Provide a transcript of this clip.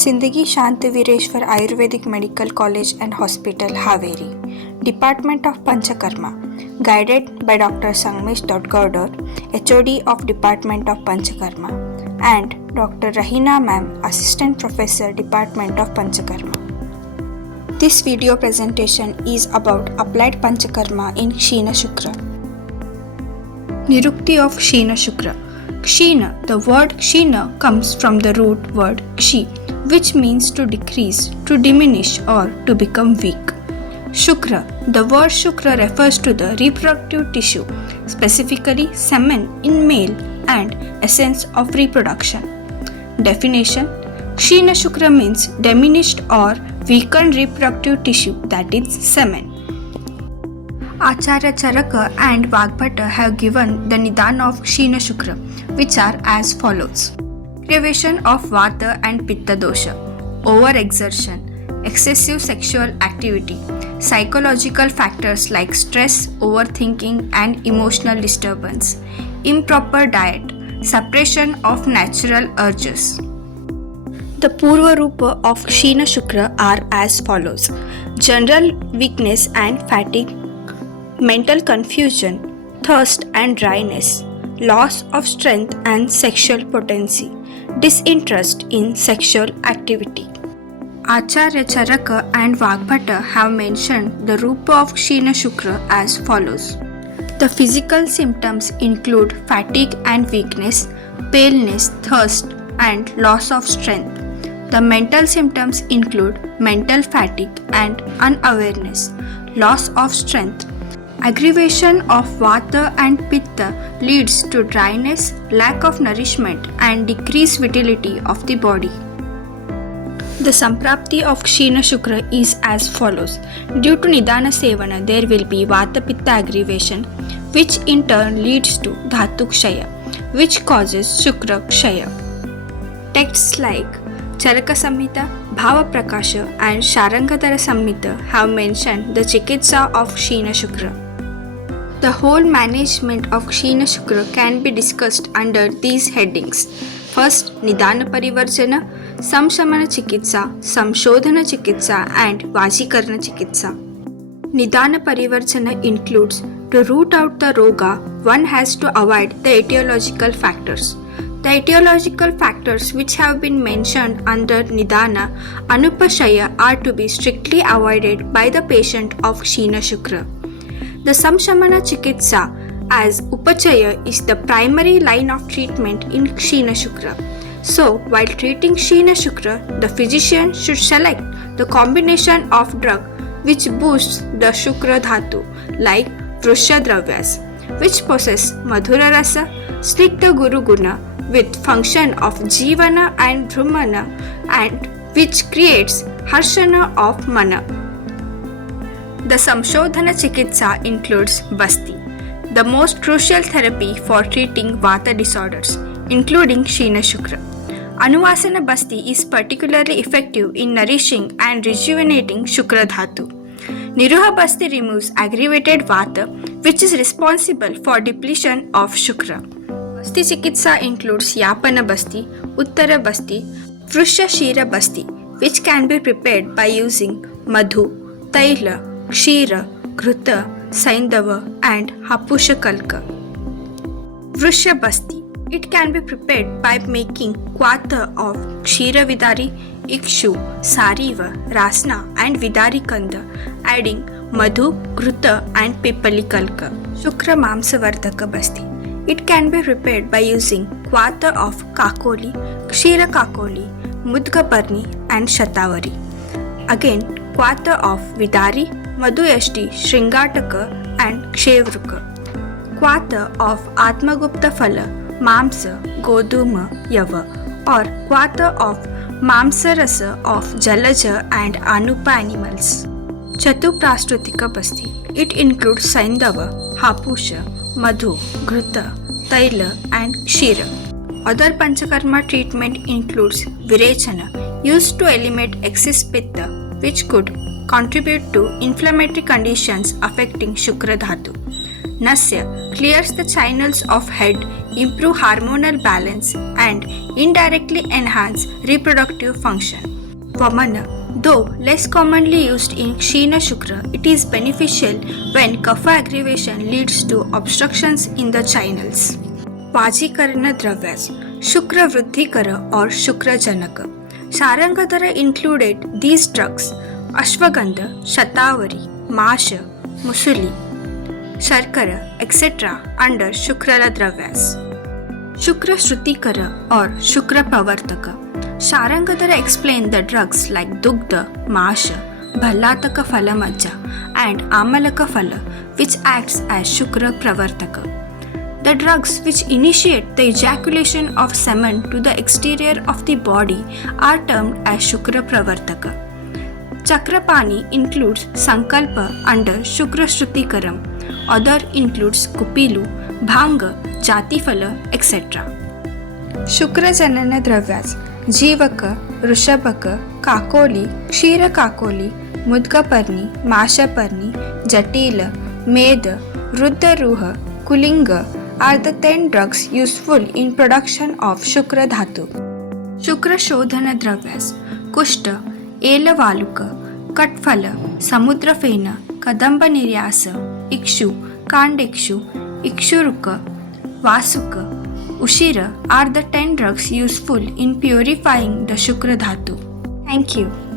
Sindagi Shantivireshwar Ayurvedic Medical College and Hospital, Haveri, Department of Panchakarma, guided by Dr. Sangmesh Gaudor, HOD of Department of Panchakarma, and Dr. Rahina Ma'am, Assistant Professor, Department of Panchakarma. This video presentation is about applied Panchakarma in Ksheena Shukra. Nirukti of Ksheena Shukra. Ksheena, the word Ksheena comes from the root word Kshi, which means to decrease, to diminish, or to become weak. Shukra, the word Shukra refers to the reproductive tissue, specifically semen in male and essence of reproduction. Definition: Ksheena Shukra means diminished or weakened reproductive tissue, that is semen. Acharya Charaka and Vagbhata have given the Nidana of Ksheena Shukra, which are as follows. Aggravation of Vata and Pitta Dosha, overexertion, excessive sexual activity, psychological factors like stress, overthinking and emotional disturbance, improper diet, suppression of natural urges. The Purva Rupa of Ksheena Shukra are as follows: general weakness and fatigue, mental confusion, thirst and dryness, loss of strength and sexual potency, disinterest in sexual activity. Acharya Charaka and Vagbhata have mentioned the Rupa of Ksheena Shukra as follows. The physical symptoms include fatigue and weakness, paleness, thirst, and loss of strength. The mental symptoms include mental fatigue and unawareness, loss of strength. Aggravation of Vata and Pitta leads to dryness, lack of nourishment, and decreased vitality of the body. The Samprapti of Ksheena Shukra is as follows. Due to Nidana Sevana, there will be Vata Pitta aggravation, which in turn leads to Dhatu Kshaya, which causes Shukra Kshaya. Texts like Charaka Samhita, Bhava Prakasha, and Sharangadhara Samhita have mentioned the Chikitsa of Ksheena Shukra. The whole management of Ksheena Shukra can be discussed under these headings. First, Nidana Parivarjana, Samshamana Chikitsa, Samshodhana Chikitsa, and Vajikarna Chikitsa. Nidana Parivarjana includes to root out the roga, one has to avoid the etiological factors. The etiological factors which have been mentioned under Nidana Anupashaya are to be strictly avoided by the patient of Ksheena Shukra. The Samshamana Chikitsa as Upachaya is the primary line of treatment in Ksheena Shukra. So, while treating Ksheena Shukra, the physician should select the combination of drug which boosts the Shukra Dhatu like Vrusha Dravyas, which possess Madhura Rasa, Snigdha Guru Guna with function of Jivana and Dhrumana, and which creates Harshana of Mana. The Samshodhana Chikitsa includes Basti, the most crucial therapy for treating Vata disorders, including Ksheena Shukra. Anuvasana Basti is particularly effective in nourishing and rejuvenating Shukra Dhatu. Niruha Basti removes aggravated Vata, which is responsible for depletion of Shukra. Basti Chikitsa includes Yapana Basti, Uttara Basti, Vrusha Shira Basti, which can be prepared by using Madhu, Taila, Kshira, Ghruta, Saindava, and Hapusha Kalka. Vrusha Basti. It can be prepared by making Kvata of Kshira Vidari, Ikshu, Sariva, Rasna, and Vidari Kanda, adding Madhu, Ghruta, and Pipali Kalka. Shukra Mamsavardhaka Basti. It can be prepared by using Kvata of Kakoli, Kshira Kakoli, Mudgaparni, and Shatavari. Again, Kvata of Vidari, Madhuyashti, Shringataka, and Kshevruka. Kvata of Atmagupta Phala, Mamsa, Goduma, Yava, or Kvata of Mamsa Rasa of Jalaja and Anupa animals. Chatuprastrutika Basti. It includes Saindava, Hapusha, Madhu, Ghruta, Taila, and Kshira. Other Panchakarma treatment includes Virechana, used to eliminate excess Pitta, which could contribute to inflammatory conditions affecting Shukra Dhatu. Nasya clears the channels of head, improve hormonal balance, and indirectly enhance reproductive function. Vamana. Though less commonly used in Ksheena Shukra, it is beneficial when kapha aggravation leads to obstructions in the channels. Vajikarana Dravyas Shukra Vruddhikara or Shukra Janaka. Sharangadhara included these drugs Ashwagandha, Shatavari, Masha, Musuli, Sharkara, etc. under Shukrala Dravyas. Shukra Shrutikara or Shukra Pravartaka. Sharangadhara explained the drugs like Dugdha, Masha, Bhallataka Phalamajja and Amalaka Phala which acts as Shukra Pravartaka. The drugs which initiate the ejaculation of semen to the exterior of the body are termed as Shukra Pravartaka. Chakrapani includes Sankalpa under Shukra Shrutikaram. Other includes Kupilu, Bhanga, Jatifala, etc. Shukra Janana Dravyas Jivaka, Rushabaka, Kakoli, Kshira Kakoli, Mudgaparni, Mashaparni, Jatila, Meda, Ruddharuha, Kulinga are the 10 drugs useful in production of Shukra Dhatu. Shukra Shodhana Dravyas Kushta, Elavaluka, Katphala, Samudrafena, Kadamba Niryasa, Ikshu, Kandekshu, Ikshuruka, Vasuka, Ushira are the 10 drugs useful in purifying the Shukra Dhatu. Thank you.